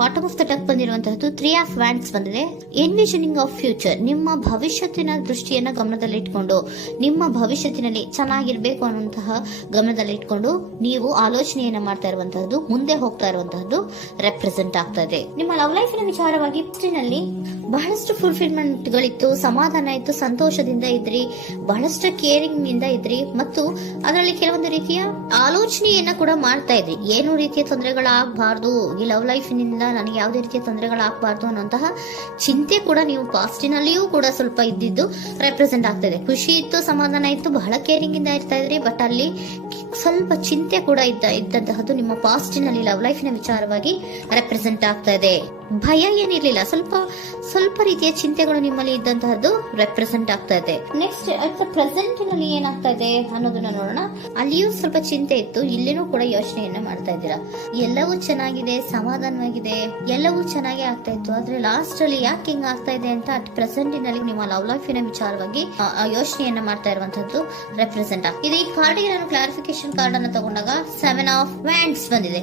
Bottom of the deck ಬಂದಿರುವಂತಹದ್ದು 3 of wands ಬಂದಿದೆ. Envisioning of future, ನಿಮ್ಮ ಭವಿಷ್ಯತ್ತಿನ ದೃಷ್ಟಿಯನ್ನ ಗಮನದಲ್ಲಿಟ್ಕೊಂಡು, ನಿಮ್ಮ ಭವಿಷ್ಯತ್ತಿನಲ್ಲಿ ಚೆನ್ನಾಗಿರ್ಬೇಕು ಅನ್ನುವಂತಹ ಗಮನದಲ್ಲಿಟ್ಕೊಂಡು ನೀವು ಆಲೋಚನೆಯನ್ನ ಮಾಡ್ತಾ ಇರುವಂತಹದ್ದು, ಮುಂದೆ ಹೋಗ್ತಾ ಇರುವಂತಹದ್ದು ರೆಪ್ರೆಸೆಂಟ್ ಆಗ್ತಾ ಇದೆ. ನಿಮ್ಮ ಲವ್ ಲೈಫಿನ ವಿಚಾರವಾಗಿ ನಲ್ಲಿ ಬಹಳಷ್ಟು ಫುಲ್ಫಿಲ್ಮೆಂಟ್ ಗಳಿತ್ತು, ಸಮಾಧಾನ ಇತ್ತು, ಸಂತೋಷದಿಂದ ಇದ್ರಿ, ಬಹಳಷ್ಟು ಕೇರಿಂಗ್ ನಿಂದ ಇದ್ರಿ, ಮತ್ತು ಅದರಲ್ಲಿ ಕೆಲವೊಂದು ರೀತಿಯ ಆಲೋಚನೆಯನ್ನ ಕೂಡ ಮಾಡ್ತಾ ಇದ್ರಿ. ಏನು ರೀತಿಯ ತೊಂದರೆಗಳಾಗಬಾರ್ದು, ಈ ಲವ್ ಲೈಫ್ ನಿಂದ ನನಗೆ ಯಾವುದೇ ರೀತಿಯ ತೊಂದರೆಗಳಾಗಬಾರ್ದು ಅನ್ನುವಂತಹ ಚಿಂತೆ ಕೂಡ ನೀವು ಪಾಸ್ಟಿನಲ್ಲಿಯೂ ಕೂಡ ಸ್ವಲ್ಪ ಇದ್ದಿದ್ದು ರೆಪ್ರೆಸೆಂಟ್ ಆಗ್ತಾ ಇದೆ. ಖುಷಿ ಇತ್ತು, ಸಮಾಧಾನ ಇತ್ತು, ಬಹಳ ಕೇರಿಂಗ್ ಇಂದ ಇರ್ತಾ ಇದ್ರಿ, ಬಟ್ ಅಲ್ಲಿ ಸ್ವಲ್ಪ ಚಿಂತೆ ಕೂಡ ಇದ್ದಂತಹದ್ದು ನಿಮ್ಮ ಪಾಸ್ಟಿನಲ್ಲಿ ಲವ್ ಲೈಫಿನ ವಿಚಾರವಾಗಿ ರೆಪ್ರೆಸೆಂಟ್ ಆಗ್ತಾ ಇದೆ. ಭಯ ಏನಿರ್ಲಿಲ್ಲ, ಸ್ವಲ್ಪ ರೀತಿಯ ಚಿಂತೆಗಳು ನಿಮ್ಮಲ್ಲಿ ಇದ್ದಂತಹದ್ದು ರೆಪ್ರೆಸೆಂಟ್ ಆಗ್ತಾ ಇದೆ. ನೆಕ್ಸ್ಟ್ ಅಟ್ ದ ಪ್ರೆಸೆಂಟ್ ನಲ್ಲಿ ಏನಾಗ್ತಾ ಇದೆ ಅನ್ನೋದನ್ನ ನೋಡೋಣ. ಅಲ್ಲಿಯೂ ಸ್ವಲ್ಪ ಚಿಂತೆ ಇತ್ತು, ಇಲ್ಲಿನೂ ಕೂಡ ಯೋಚನೆಯನ್ನ ಮಾಡ್ತಾ ಇದ್ದೀರಾ. ಎಲ್ಲವೂ ಚೆನ್ನಾಗಿದೆ, ಸಮಾಧಾನವಾಗಿದೆ, ಎಲ್ಲವೂ ಚೆನ್ನಾಗಿ ಆಗ್ತಾ ಇತ್ತು, ಆದ್ರೆ ಲಾಸ್ಟ್ ಅಲ್ಲಿ ಯಾಕೆ ಹಿಂಗ್ ಆಗ್ತಾ ಇದೆ ಅಂತ ಅಟ್ ಪ್ರೆಸೆಂಟ್ ನಲ್ಲಿ ನಿಮ್ಮ ಲವ್ ಲೈಫಿನ ವಿಚಾರವಾಗಿ ಯೋಚನೆಯನ್ನ ಮಾಡ್ತಾ ಇರುವಂತದ್ದು ರೆಪ್ರೆಸೆಂಟ್ ಆಗ್ತದೆ. ಈ ಕಾರ್ಡಿಗೆ ನಾನು ಕ್ಲಾರಿಫಿಕೇಶನ್ ಕಾರ್ಡ್ ಅನ್ನ ತಗೊಂಡಾಗ 7 ಆಫ್ ವ್ಯಾಂಡ್ಸ್ ಬಂದಿದೆ.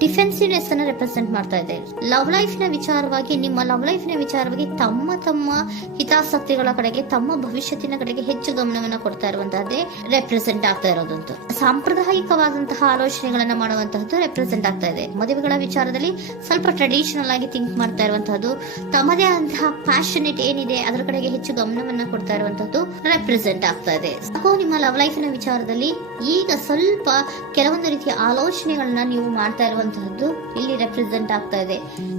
ಡಿಫೆನ್ಸಿವ್ನೆಸ್ ಅನ್ನ ರೆಪ್ರೆಸೆಂಟ್ ಮಾಡ್ತಾ ಇದೆ. ಲವ್ ಲೈಫ್ ನ ವಿಚಾರವಾಗಿ, ನಿಮ್ಮ ಲವ್ ಲೈಫ್ ನ ವಿಚಾರವಾಗಿ ತಮ್ಮ ಹಿತಾಸಕ್ತಿಗಳ ಕಡೆಗೆ, ತಮ್ಮ ಭವಿಷ್ಯತ್ತಿನ ಕಡೆಗೆ ಹೆಚ್ಚು ಗಮನವನ್ನ ಕೊಡ್ತಾ ಇರುವಂತಹದ್ದೇ ರೆಪ್ರೆಸೆಂಟ್ ಆಗ್ತಾ ಇರೋದಂತ. ಸಾಂಪ್ರದಾಯಿಕವಾದಂತಹ ಆಲೋಚನೆಗಳನ್ನ ಮಾಡುವಂತಹದ್ದು ರೆಪ್ರೆಸೆಂಟ್ ಆಗ್ತಾ ಇದೆ. ಮದುವೆಗಳ ವಿಚಾರದಲ್ಲಿ ಸ್ವಲ್ಪ ಟ್ರೆಡಿಷನಲ್ ಆಗಿ ಥಿಂಕ್ ಮಾಡ್ತಾ ಇರುವಂತಹದ್ದು, ತಮ್ಮದೇ ಆದಂತಹ ಪ್ಯಾಷನೇಟ್ ಏನಿದೆ ಅದರ ಕಡೆಗೆ ಹೆಚ್ಚು ಗಮನವನ್ನ ಕೊಡ್ತಾ ಇರುವಂತಹದ್ದು ರೆಪ್ರೆಸೆಂಟ್ ಆಗ್ತಾ ಇದೆ. ನಿಮ್ಮ ಲವ್ ಲೈಫ್ ನ ವಿಚಾರದಲ್ಲಿ ಈಗ ಸ್ವಲ್ಪ ಕೆಲವೊಂದು ರೀತಿಯ ಆಲೋಚನೆಗಳನ್ನ ನೀವು ಮಾಡ್ತಾ ಇರುವಂತಹದ್ದು ಇಲ್ಲಿ ರೆಪ್ರೆಸೆಂಟ್ ಆಗ್ತಾ ಇದೆ.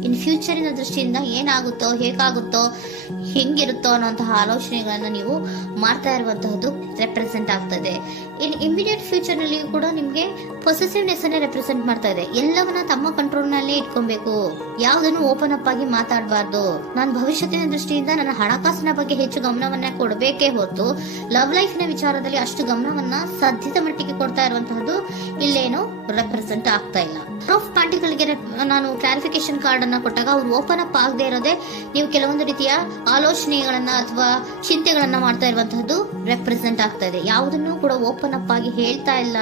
ಇನ್ ಫ್ಯೂಚರಿನ ದೃಷ್ಟಿಯಿಂದ ಏನಾಗುತ್ತೋ, ಹೇಗಾಗುತ್ತೋ, ಹೆಂಗಿರುತ್ತೋ ಅನ್ನುವಂತಹ ಆಲೋಚನೆಗಳನ್ನ ನೀವು ಮಾಡ್ತಾ ಇರುವಂತಹದ್ದು ರೆಪ್ರೆಸೆಂಟ್ ಆಗ್ತದೆ. ಇನ್ ಇಮಿಡಿಯೇಟ್ ಫ್ಯೂಚರ್ ನಲ್ಲಿ ಕೂಡ ನಿಮ್ಗೆ ಪೊಸೆಸಿವ್ನೆಸ್ ಅನ್ನ ರೆಪ್ರೆಸೆಂಟ್ ಮಾಡ್ತಾ ಇದೆ. ಎಲ್ಲವನ್ನ ತಮ್ಮ ಕಂಟ್ರೋಲ್ ನಲ್ಲೇ ಇಟ್ಕೊಬೇಕು, ಯಾವುದನ್ನು ಓಪನ್ ಅಪ್ ಆಗಿ ಮಾತಾಡಬಾರ್ದು. ನಾನು ಭವಿಷ್ಯತ್ತಿನ ದೃಷ್ಟಿಯಿಂದ ನನ್ನ ಹಣಕಾಸಿನ ಬಗ್ಗೆ ಹೆಚ್ಚು ಗಮನವನ್ನ ಕೊಡಬೇಕೇ ಹೊತ್ತು ಲವ್ ಲೈಫ್ ನ ವಿಚಾರದಲ್ಲಿ ಅಷ್ಟು ಗಮನವನ್ನ ಸದ್ಯದ ಮಟ್ಟಿಗೆ ಕೊಡ್ತಾ ಇರುವಂತಹದ್ದು ಇಲ್ಲೇನು ರೆಪ್ರೆಸೆಂಟ್ ಆಗ್ತಾ ಇಲ್ಲ. ಆಫ್ ಪಾರ್ಟಿಗಳಿಗೆ ನಾನು ಕ್ಲಾರಿಫಿಕೇಶನ್ ಕಾರ್ಡ್ ಅನ್ನ ಕೊಟ್ಟಾಗ ಅವ್ರು ಓಪನ್ ಅಪ್ ಆಗದೆ ಇರೋದೇ ನೀವು ಕೆಲವೊಂದು ರೀತಿಯ ಆಲೋಚನೆಗಳನ್ನ ಅಥವಾ ಚಿಂತೆಗಳನ್ನ ಮಾಡ್ತಾ ಇರುವಂತಹದ್ದು ರೆಪ್ರೆಸೆಂಟ್ ಆಗ್ತಾ ಇದೆ. ಯಾವುದನ್ನು ಕೂಡ ಓಪನ್ ಅಪ್ ಆಗಿ ಹೇಳ್ತಾ ಇಲ್ಲ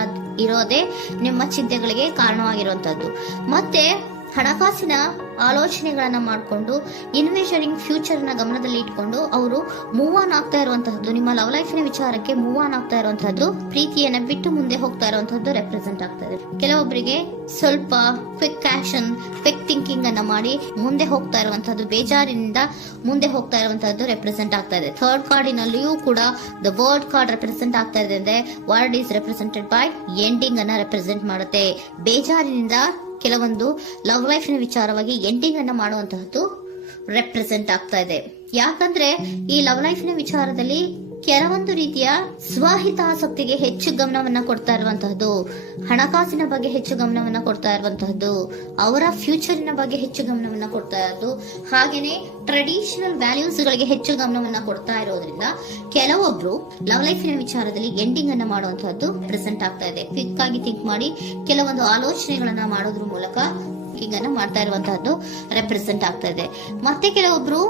ಇರೋದೇ ನಿಮ್ಮ ಚಿಂತೆಗಳಿಗೆ ಕಾರಣವಾಗಿರುವಂತಹದ್ದು. ಮತ್ತೆ ಹಣಕಾಸಿನ ಆಲೋಚನೆಗಳನ್ನ ಮಾಡಿಕೊಂಡು ಇನ್ವೆಸ್ಟಿಂಗ್ ಫ್ಯೂಚರ್ ನ ಗಮನದಲ್ಲಿ ಇಟ್ಕೊಂಡು ಅವರು ಮೂವ್ ಆನ್ ಆಗ್ತಾ ಇರುವಂತಹದ್ದು, ನಿಮ್ಮ ಲವ್ ಲೈಫಿನ ವಿಚಾರಕ್ಕೆ ಮೂವ್ ಆನ್ ಆಗ್ತಾ ಇರುವಂತಹದ್ದು, ಪ್ರೀತಿಯನ್ನ ಬಿಟ್ಟು ಮುಂದೆ ಹೋಗ್ತಾ ಇರುವಂತಹದ್ದು ರೆಪ್ರೆಸೆಂಟ್ ಆಗ್ತಾ ಇದೆ. ಕೆಲವೊಬ್ಬರಿಗೆ ಸ್ವಲ್ಪ ಕ್ವಿಕ್ ಆಕ್ಷನ್, ಕ್ವಿಕ್ ಥಿಂಕಿಂಗ್ ಅನ್ನ ಮಾಡಿ ಮುಂದೆ ಹೋಗ್ತಾ ಇರುವಂತಹದ್ದು, ಬೇಜಾರಿನಿಂದ ಮುಂದೆ ಹೋಗ್ತಾ ಇರುವಂತಹದ್ದು ರೆಪ್ರೆಸೆಂಟ್ ಆಗ್ತಾ ಇದೆ. ಥರ್ಡ್ ಕಾರ್ಡಿನಲ್ಲಿಯೂ ಕೂಡ ದ ವರ್ಡ್ ಕಾರ್ಡ್ ರೆಪ್ರೆಸೆಂಟ್ ಆಗ್ತಾ ಇದೆ. ಅಂದ್ರೆ word is represented by ending ಅನ್ನ ರೆಪ್ರೆಸೆಂಟ್ ಮಾಡುತ್ತೆ. ಬೇಜಾರಿನಿಂದ ಕೆಲವೊಂದು ಲವ್ ಲೈಫ್ ನ ವಿಚಾರವಾಗಿ ಎಂಡಿಂಗ್ ಅನ್ನ ಮಾಡುವಂತಹದ್ದು ರೆಪ್ರೆಸೆಂಟ್ ಆಗ್ತಾ ಇದೆ. ಯಾಕಂದ್ರೆ ಈ ಲವ್ ಲೈಫ್ ನ ವಿಚಾರದಲ್ಲಿ ಕೆಲವೊಂದು ರೀತಿಯ ಸ್ವಹಿತಾಸಕ್ತಿಗೆ ಹೆಚ್ಚು ಗಮನವನ್ನ ಕೊಡ್ತಾ ಇರುವಂತಹದ್ದು, ಹಣಕಾಸಿನ ಬಗ್ಗೆ ಹೆಚ್ಚು ಗಮನವನ್ನ ಕೊಡ್ತಾ ಇರುವಂತಹದ್ದು, ಅವರ ಫ್ಯೂಚರಿನ ಬಗ್ಗೆ ಹೆಚ್ಚು ಗಮನವನ್ನ ಕೊಡ್ತಾ ಇರೋದು, ಹಾಗೇನೆ ಟ್ರೆಡಿಷನಲ್ ವ್ಯಾಲ್ಯೂಸ್ ಗಳಿಗೆ ಹೆಚ್ಚು ಗಮನವನ್ನ ಕೊಡ್ತಾ ಇರೋದ್ರಿಂದ ಕೆಲವೊಬ್ರು ಲವ್ ಲೈಫಿನ ವಿಚಾರದಲ್ಲಿ ಎಂಡಿಂಗ್ ಅನ್ನ ಮಾಡುವಂತಹದ್ದು ಪ್ರೆಸೆಂಟ್ ಆಗ್ತಾ ಇದೆ. ಕ್ವಿಕ್ ಆಗಿ ಥಿಂಕ್ ಮಾಡಿ ಕೆಲವೊಂದು ಆಲೋಚನೆಗಳನ್ನ ಮಾಡೋದ್ರ ಮೂಲಕ ಹಿಂಗನ್ನ ಮಾಡ್ತಾ ಇರುವಂತಹದ್ದು ರೆಪ್ರೆಸೆಂಟ್ ಆಗ್ತಾ ಇದೆ. ಮತ್ತೆ ಕೆಲವೊಬ್ರು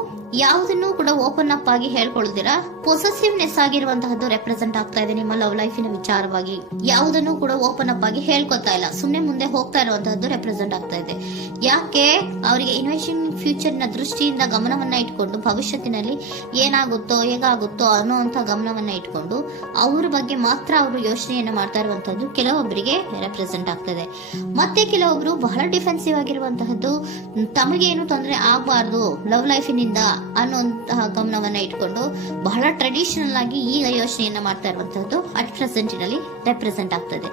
ಯಾವುದನ್ನು ಕೂಡ ಓಪನ್ ಅಪ್ ಆಗಿ ಹೇಳ್ಕೊಳ್ಳುದಿರಾ ಪೊಸೆಸಿವ್ನೆಸ್ ಆಗಿರುವಂತಹದ್ದು ರೆಪ್ರೆಸೆಂಟ್ ಆಗ್ತಾ ಇದೆ. ನಿಮ್ಮ ಲವ್ ಲೈಫಿನ ವಿಚಾರವಾಗಿ ಯಾವುದನ್ನು ಕೂಡ ಓಪನ್ ಅಪ್ ಆಗಿ ಹೇಳ್ಕೊತಾ ಇಲ್ಲ, ಸುಮ್ನೆ ಮುಂದೆ ಹೋಗ್ತಾ ಇರುವಂತಹದ್ದು ರೆಪ್ರೆಸೆಂಟ್ ಆಗ್ತಾ ಇದೆ. ಯಾಕೆ ಅವರಿಗೆ ಇನ್ವೆಸ್ಟಿಂಗ್ ಫ್ಯೂಚರ್ ನ ದೃಷ್ಟಿಯಿಂದ ಗಮನವನ್ನ ಇಟ್ಕೊಂಡು ಭವಿಷ್ಯತ್ತಿನಲ್ಲಿ ಏನಾಗುತ್ತೋ, ಹೇಗಾಗುತ್ತೋ ಅನ್ನೋಂತ ಗಮನವನ್ನ ಇಟ್ಕೊಂಡು ಅವ್ರ ಬಗ್ಗೆ ಮಾತ್ರ ಅವರು ಯೋಚನೆಯನ್ನ ಮಾಡ್ತಾ ಇರುವಂತಹದ್ದು ಕೆಲವೊಬ್ಬರಿಗೆ ರೆಪ್ರೆಸೆಂಟ್ ಆಗ್ತದೆ. ಮತ್ತೆ ಕೆಲವೊಬ್ರು ಬಹಳ ಡಿಫೆನ್ಸಿವ್ ಆಗಿರುವಂತಹದ್ದು, ತಮಗೇನು ತೊಂದರೆ ಆಗಬಾರ್ದು ಲವ್ ಲೈಫಿನಿಂದ ಅನ್ನುವಂತಹ ಗಮನವನ್ನ ಇಟ್ಕೊಂಡು ಬಹಳ ಟ್ರೆಡಿಷನಲ್ ಆಗಿ ಈಗ ಯೋಚನೆಯನ್ನ ಮಾಡ್ತಾ ಇರುವಂತಹದ್ದು ಅಟ್ ಪ್ರೆಸೆಂಟ್ ನಲ್ಲಿ ರೆಪ್ರೆಸೆಂಟ್ ಆಗ್ತದೆ.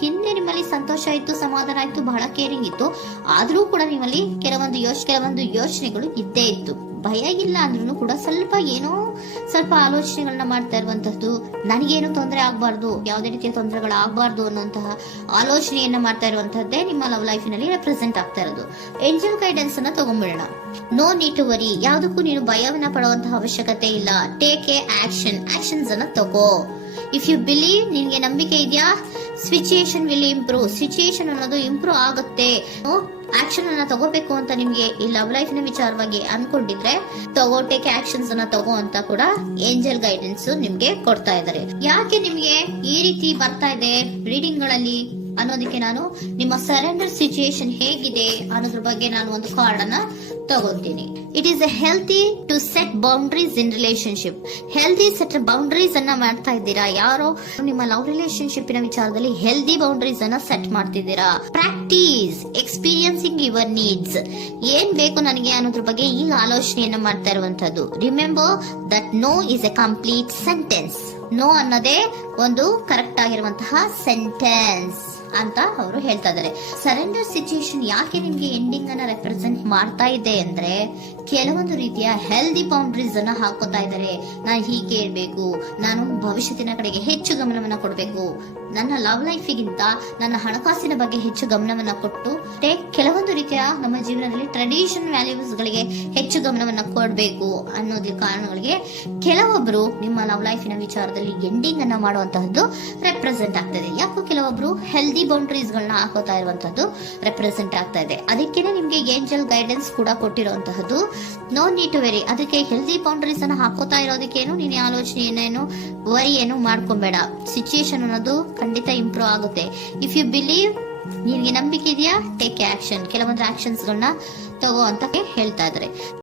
ಹಿಂದೆ ನಿಮ್ಮಲ್ಲಿ ಸಂತೋಷ ಇತ್ತು, ಸಮಾಧಾನ ಇತ್ತು, ಬಹಳ ಕೇರಿಂಗ್ ಇತ್ತು, ಆದ್ರೂ ಕೂಡ ನಿಮ್ಮಲ್ಲಿ ಕೆಲವೊಂದು ಯೋಚನೆಗಳು ಇದ್ದೇ ಇತ್ತು. ಭಯ ಇಲ್ಲ ಅಂದ್ರೂ ಕೂಡ ಸ್ವಲ್ಪ ಆಲೋಚನೆಗಳನ್ನ ಮಾಡ್ತಾ ಇರುವಂತಹದ್ದು, ನನಗೇನು ತೊಂದರೆ ಆಗ್ಬಾರ್ದು, ಯಾವುದೇ ರೀತಿಯ ತೊಂದರೆಗಳು ಆಗ್ಬಾರ್ದು ಅನ್ನುವಂತಹ ಆಲೋಚನೆಯನ್ನ ಮಾಡ್ತಾ ಇರುವಂತಹದ್ದೇ ನಿಮ್ಮ ಲವ್ ಲೈಫ್ ನಲ್ಲಿ ರೆಪ್ರೆಸೆಂಟ್ ಆಗ್ತಾ ಇರೋದು. ಏಂಜಲ್ ಗೈಡೆನ್ಸ್ ಅನ್ನ ತಗೊಂಡ್ಬಿಡೋಣ. ನೋ ನೀಡ್ ಟು ವರಿ, ಯಾವುದಕ್ಕೂ ನೀನು ಭಯವನ್ನ ಪಡುವಂತಹ ಅವಶ್ಯಕತೆ ಇಲ್ಲ. ಟೇಕ್ ಎ ಆಕ್ಷನ್ಸ್ ಅನ್ನ ತಗೋ. ಇಫ್ ಯು ಬಿಲೀವ್, ನಿನ್ಗೆ ನಂಬಿಕೆ ಇದೆಯಾ, ಸಿಚುಯೇಷನ್ ವಿಲ್ ಇಂಪ್ರೂವ್, ಸಿಚುಯೇಷನ್ ಅನ್ನೋದು ಇಂಪ್ರೂವ್ ಆಗುತ್ತೆ. ಆಕ್ಷನ್ ಅನ್ನ ತಗೋಬೇಕು ಅಂತ ನಿಮ್ಗೆ ಈ ಲವ್ ಲೈಫ್ ನ ವಿಚಾರವಾಗಿ ಅನ್ಕೊಂಡಿದ್ರೆ ಟೇಕ್ ಆಕ್ಷನ್ಸ್ ಅನ್ನ ತಗೋ ಅಂತ ಕೂಡ ಏಂಜಲ್ ಗೈಡೆನ್ಸ್ ನಿಮ್ಗೆ ಕೊಡ್ತಾ ಇದ್ದಾರೆ. ಯಾಕೆ ನಿಮ್ಗೆ ಈ ರೀತಿ ಬರ್ತಾ ಇದೆ ರೀಡಿಂಗ್ ಗಳಲ್ಲಿ ಅನ್ನೋದಕ್ಕೆ ನಾನು ನಿಮ್ಮ ಸರೆಂಡರ್ ಸಿಚುಯೇಷನ್ ಹೇಗಿದೆ ಅನ್ನೋದ್ರ ಬಗ್ಗೆ ನಾನು ಒಂದು ಕಾರ್ಡ್ ಅನ್ನ ತಗೊಳ್ತೀನಿ. It is a healthy to set boundaries in relationship. Healthy set boundaries ಅನ್ನ ಮಾಡ್ತಾ ಇದ್ದೀರಾ? ಯಾರೋ ನಿಮ್ಮ ಲವ್ ರಿಲೇಶನ್ಶಿಪ್ ನ ವಿಚಾರದಲ್ಲಿ ಹೆಲ್ದಿ ಬೌಂಡ್ರೀಸ್ ಅನ್ನ ಸೆಟ್ ಮಾಡ್ತಿದ್ದೀರಾ? Practice experiencing your needs. ಏನ್ ಬೇಕು ನನಗೆ ಅನ್ನೋದ್ರ ಬಗ್ಗೆ ಈಗ ಆಲೋಚನೆಯನ್ನ ಮಾಡ್ತಾ ಇರುವಂತದ್ದು. Remember that no is a complete sentence. No ಅನ್ನೋದೇ ಒಂದು ಕರೆಕ್ಟ್ ಆಗಿರುವಂತಹ ಸೆಂಟೆನ್ಸ್ ಅಂತ ಅವರು ಹೇಳ್ತಾ ಇದ್ದಾರೆ. ಸರೆಂಡರ್ ಸಿಚುಯೇಷನ್ ಯಾಕೆ ನಿಮ್ಗೆ ಎಂಡಿಂಗ್ ಅನ್ನ ರೆಪ್ರೆಸೆಂಟ್ ಮಾಡ್ತಾ ಇದೆ ಅಂದ್ರೆ, ಕೆಲವೊಂದು ರೀತಿಯ ಹೆಲ್ದಿ ಬೌಂಡ್ರೀಸ್ ಅನ್ನ ಹಾಕೋತಾ ಇದ್ದಾರೆ. ನಾನು ಹೀಗೆ ಇರ್ಬೇಕು, ನಾನು ಭವಿಷ್ಯತ್ತಿನ ಕಡೆಗೆ ಹೆಚ್ಚು ಗಮನವನ್ನ ಕೊಡಬೇಕು, ನನ್ನ ಲವ್ ಲೈಫಿಗಿಂತ ನನ್ನ ಹಣಕಾಸಿನ ಬಗ್ಗೆ ಹೆಚ್ಚು ಗಮನವನ್ನ ಕೊಟ್ಟು ಕೆಲವೊಂದು ರೀತಿಯ ನಮ್ಮ ಜೀವನದಲ್ಲಿ ಟ್ರೆಡಿಷನ್ ವ್ಯಾಲ್ಯೂಸ್ ಗಳಿಗೆ ಹೆಚ್ಚು ಗಮನವನ್ನ ಕೊಡಬೇಕು ಅನ್ನೋದ್ರ ಕಾರಣಗಳಿಗೆ ಕೆಲವೊಬ್ರು ನಿಮ್ಮ ಲವ್ ಲೈಫಿನ ವಿಚಾರದಲ್ಲಿ ಎಂಡಿಂಗ್ ಅನ್ನ ಮಾಡುವಂತಹದ್ದು ರೆಪ್ರೆಸೆಂಟ್ ಆಗ್ತದೆ. ಯಾಕೋ ಕೆಲವೊಬ್ರು ಹೆಲ್ದಿ ಬೌಂಡ್ರೀಸ್ ಗಳನ್ನ ಹಾಕೋತಾ ಇರುವಂತದ್ದು ರೆಪ್ರೆಸೆಂಟ್ ಆಗ್ತಾ ಇದೆ. ಅದಕ್ಕೇನೆ ನಿಮ್ಗೆ ಏಂಜಲ್ ಗೈಡೆನ್ಸ್ ಕೂಡ ಕೊಟ್ಟಿರುವಂತಹದ್ದು. No need to worry. ಅದಕ್ಕೆ ಹೆಲ್ದಿ ಬೌಂಡ್ರೀಸ್ ಅನ್ನ ಹಾಕೋತಾ ಇರೋದಕ್ಕೇನು ನೀನು ಆಲೋಚನೆಯನ್ನೇನು ವರಿ ಏನು ಮಾಡ್ಕೊಂಬೇಡ. ಸಿಚುಯೇಷನ್ ಅನ್ನೋದು ಖಂಡಿತ ಇಂಪ್ರೂವ್ ಆಗುತ್ತೆ. ಇಫ್ ಯು ಬಿಲೀವ್, ನಿನ್ಗೆ ನಂಬಿಕೆ ಇದೆಯಾ, ಟೇಕ್ ಆಕ್ಷನ್. ಕೆಲವೊಂದು ಆಕ್ಷನ್ಸ್ ಗಳನ್ನ ತಗೋ ಅಂತ ಹೇಳ್ತಾ ಇದ್ದಾರೆ.